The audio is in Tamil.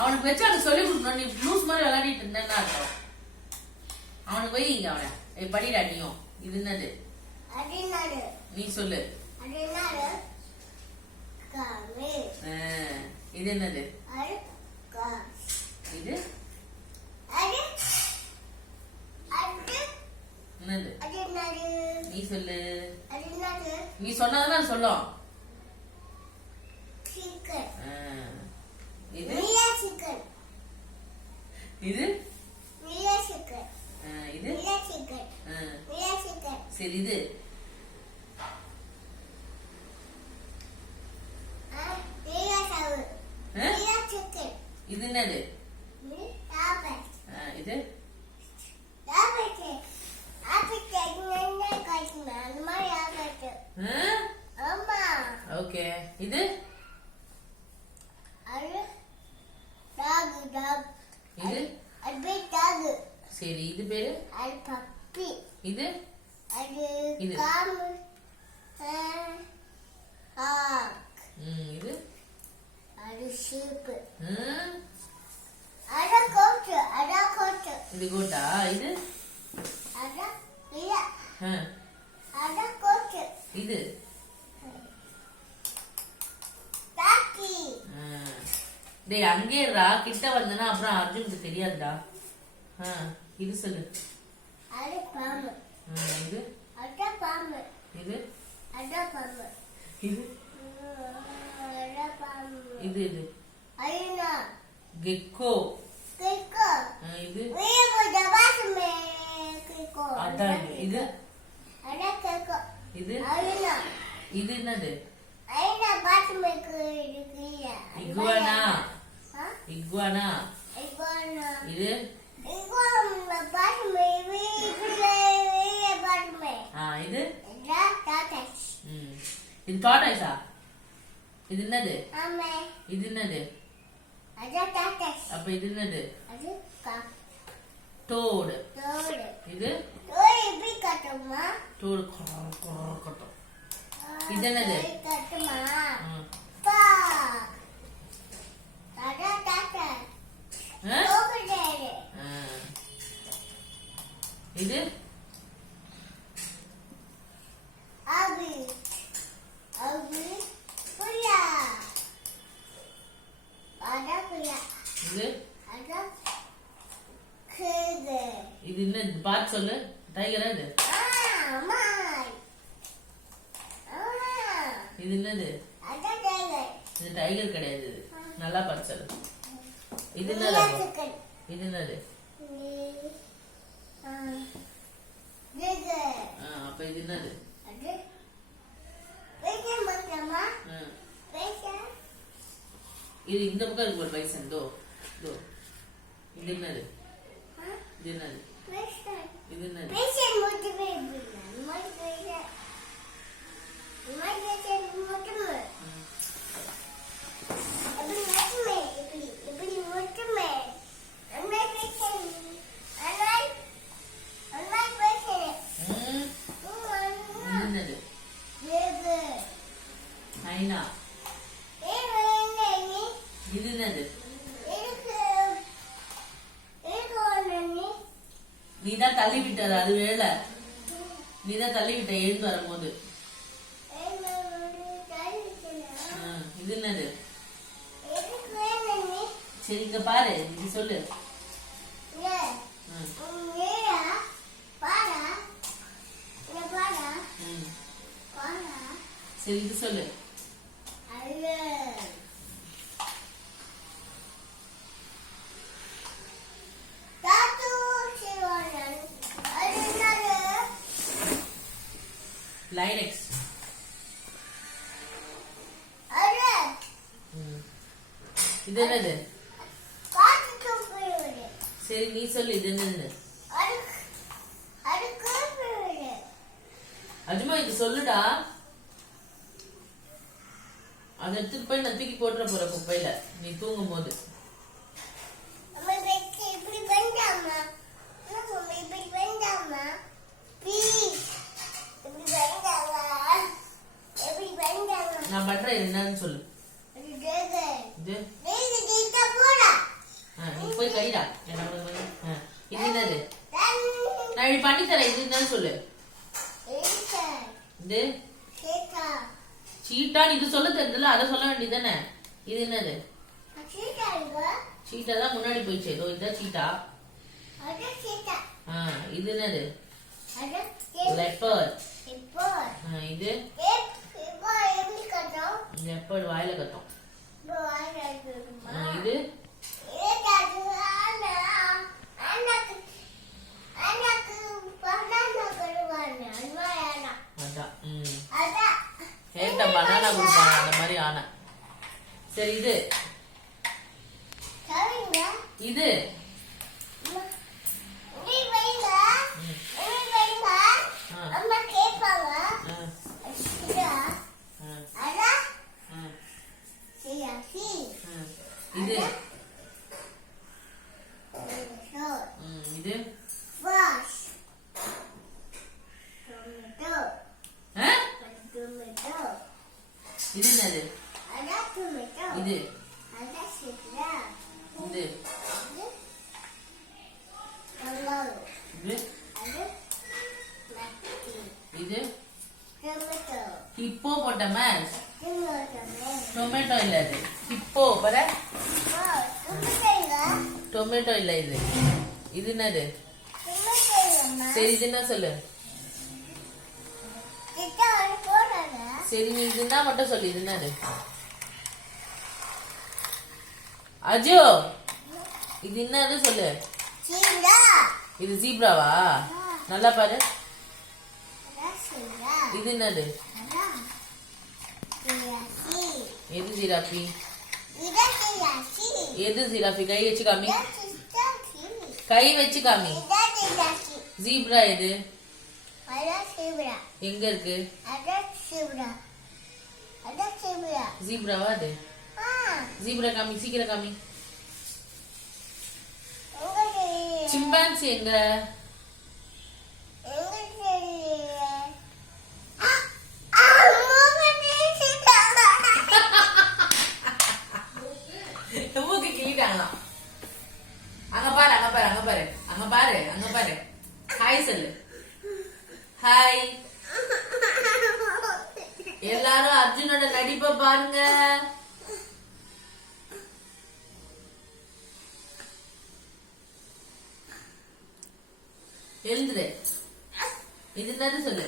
அவனுக்கு வச்சு அதை சொல்லி கொடுக்கணும். நீ லூஸ் மாதிரி விளையாடிட்டு இருந்தேன்னா அர்த்தம். அவனுக்கு வைங்க அவனை. படிடா நீயும். இது என்னது? நீ சொல்லு. இது என்னது? இது என்னது? நீ சொல்லு. நீ சொன்னதான் சொல்லும். இது இது இது சரி. இது இது என்னது? இது ஓகே. இது இது சரி. இது பேரு இது இது இது இது கோட்டா. இது இது டேய் அங்கே ரா கிட்ட வந்தனா அப்புறம் அர்ஜுனுக்கு தெரியாதுடா. இது சொல்லு. இது இது இது இது இது கெக்கோ. இது அதான் இது இது இது என்னது? இகுவானா. இகுவானா. இது இது இது டாடாய்ஸா? இது என்னது? இது என்னது? அப்ப இது என்னது? டோடு. இது டோடு கட்டும். இது என்னது? இது இது என்ன? பாத்து சொல்லு. டைகரா இது? இது என்னது? இது டைகர் கிடையாது. நல்லா பாத்து சொல்லு. இது என்னது? இது என்னது? அப்ப இது என்னது? இது இந்த பக்கம் இருக்கு ஒரு பைசன். தோ தோ. இது என்னது? இது என்னது? இது என்னது? ஐனா. இது என்னது? நீதான் தள்ளி விட்டது. அது வேலை. நீதான் தள்ளி விட்ட எழுந்து வரும்போது. இது என்னது? சரி இங்க பாரு. இது சொல்லு. சரி இது சொல்லு. லைனக்ஸ். இது என்னது? சரி நீ சொல்லு. இது என்னது? அஜுமா இது சொல்லுடா. அதை எடுத்துட்டு போய் நான் தூக்கி போட்டுற போற குப்பையில நீ தூங்கும் போது. நான் பண்றேன் என்னன்னு சொல்லு. நீ போய் கைடா. இது என்னது? நான் இப்படி பண்ணி தரேன். இது என்னன்னு சொல்லு. இது சீட்டா. இது சொல்ல தெரிஞ்சல, அதை சொல்ல வேண்டியதானே. இது என்னது? சீட்டா தான் முன்னாடி போயிடுச்சு. இதோ இதுதான் சீட்டா. இது என்னது? லெப்பர்ட். இது லெப்பர்ட் வாயில கட்டும். இது பனானா கொடுப்பாங்க அந்த மாதிரி ஆனா. சரி இது இது இது இது இது என்னது? இது இது இது ஹிப்போ பொட்டமஸ். டொமேட்டோ இல்ல, இது ஹிப்போ. பாரு, டொமேட்டோ இல்ல. இது இது என்னது? சரி இது என்ன சொல்லு. சரி நீ இது என்ன மட்டும் சொல்லு. இது என்னது? அஜு இது என்னது சொல்லு. இது ஜீப்ராவா? நல்லா பாரு. இது என்னது? எது ஜிராஃபி? எது ஜிராஃபி? கை வச்சு காமி. கை வச்சு காமி. ஜீப்ரா எது? எங்க இருக்கு? ஜீப்ராவா அது? ஜீப்ரா காமி, சீக்கிரம் காமி. சிம்பான்சி எங்க? மூக்கு கிள்ளிட்டாங்களாம். அங்க பாரு, அங்க பாரு, அங்க பாரு, அங்க பாரு, அங்க பாரு. ஹாய் சொல்லு. ஹாய். எல்லாரும் அர்ஜுனோட நடிப்பை பாருங்க. எழுந்துரு. இது என்னது சொல்லு.